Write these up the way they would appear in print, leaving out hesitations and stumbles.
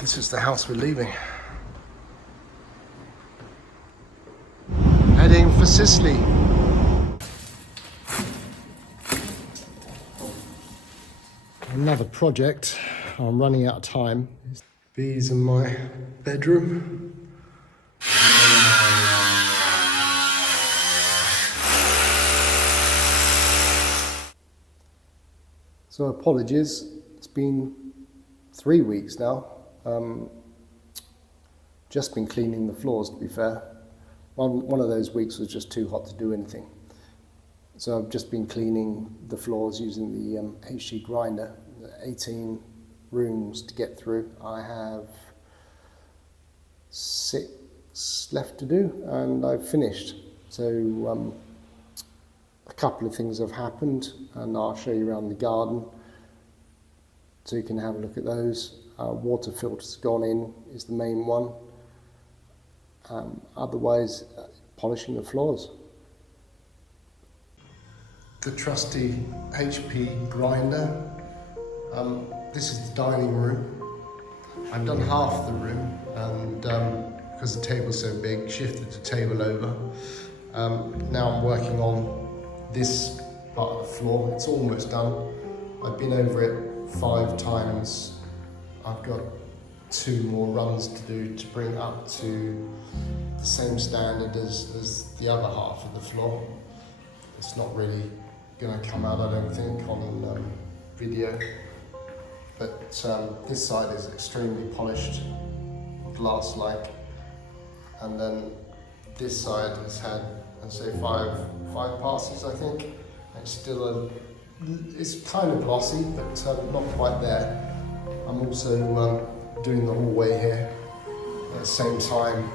This is the house we're leaving. Heading for Sicily. Another project. I'm running out of time. These in my bedroom. So apologies, it's been 3 weeks now. Just been cleaning the floors, to be fair. One of those weeks was just too hot to do anything. So I've just been cleaning the floors using the HG grinder, 18 rooms to get through. I have 6 left to do and I've finished. So a couple of things have happened and I'll show you around the garden so you can have a look at those. Water filter's gone in is the main one. Otherwise, polishing the floors. The trusty HP grinder. This is the dining room. I've done half the room and because the table's so big, shifted the table over. Now I'm working on this part of the floor. It's almost done. I've been over it 5 times. I've got 2 more runs to do to bring it up to the same standard as the other half of the floor. It's not really going to come out, I don't think, on video. But this side is extremely polished, glass-like. And then this side has had, I'd say, five passes, I think. It's still it's kind of glossy, but not quite there. I'm also doing the hallway here at the same time,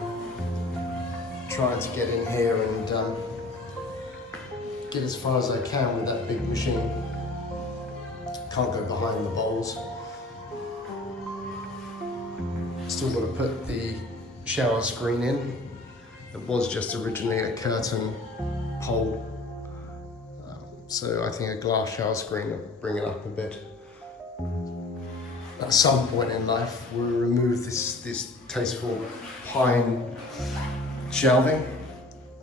trying to get in here and get as far as I can with that big machine. Can't go behind the bowls. Still got to put the shower screen in. It was just originally a curtain pole. So I think a glass shower screen will bring it up a bit. At some point in life, we'll remove this tasteful pine shelving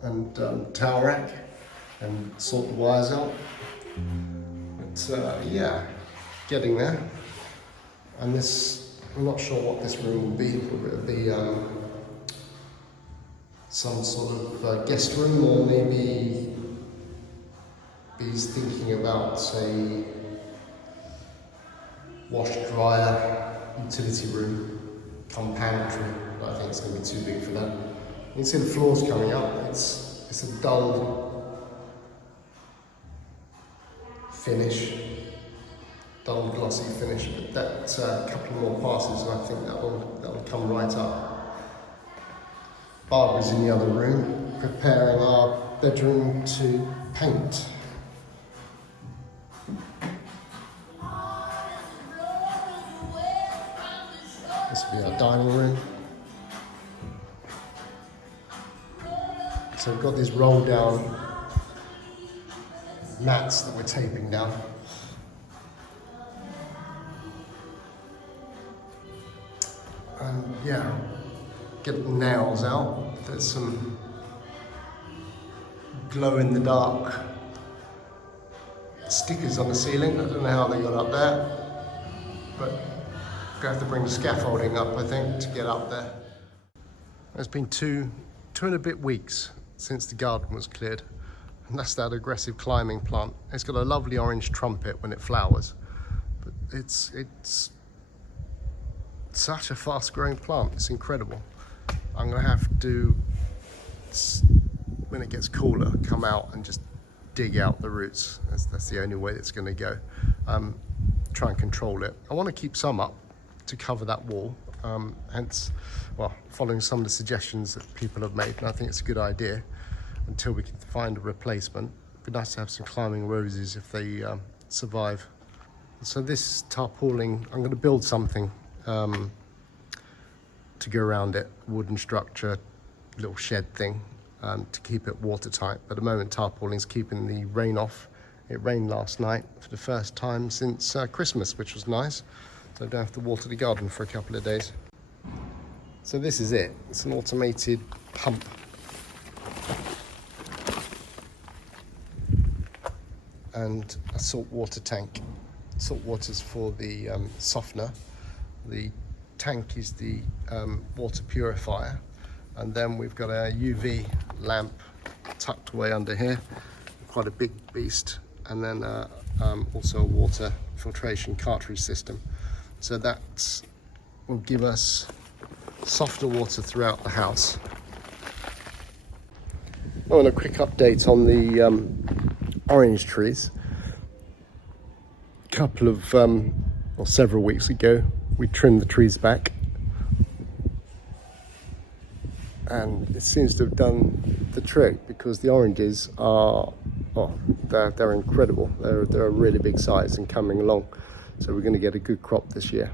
and towel rack and sort the wires out. But yeah, getting there. And this, I'm not sure what this room will be. Will it be some sort of guest room, or maybe he's thinking about, say, wash dryer, utility room, come pantry, but I think it's going to be too big for that. You can see the floors coming up. It's a dull finish, dull glossy finish, but that couple more passes and I think that'll come right up. Barbara's in the other room preparing our bedroom to paint. This will be our dining room. So we've got these roll down mats that we're taping down. And yeah, get the nails out. There's some glow in the dark stickers on the ceiling. I don't know how they got up there, but going to have to bring the scaffolding up, I think, to get up there. It's been two and a bit weeks since the garden was cleared, and that's that aggressive climbing plant. It's got a lovely orange trumpet when it flowers, but it's such a fast-growing plant. It's incredible. I'm going to have to, when it gets cooler, come out and just dig out the roots. That's the only way it's going to go. Try and control it. I want to keep some up to cover that wall, hence, well, following some of the suggestions that people have made, and I think it's a good idea until we can find a replacement. It'd be nice to have some climbing roses if they survive. So this tarpaulin, I'm going to build something to go around it, wooden structure, little shed thing, to keep it watertight. But at the moment, tarpaulin's keeping the rain off. It rained last night for the first time since Christmas, which was nice. So I don't have to water the garden for a couple of days. So this is it. It's an automated pump. And a saltwater tank. Salt water's for the softener. The tank is the water purifier. And then we've got a UV lamp tucked away under here. Quite a big beast. And then also a water filtration cartridge system. So that will give us softer water throughout the house. Oh, and a quick update on the orange trees. A couple of, or several weeks ago, we trimmed the trees back. And it seems to have done the trick, because the oranges are, oh, they're incredible. They're a really big size and coming along. So we're going to get a good crop this year.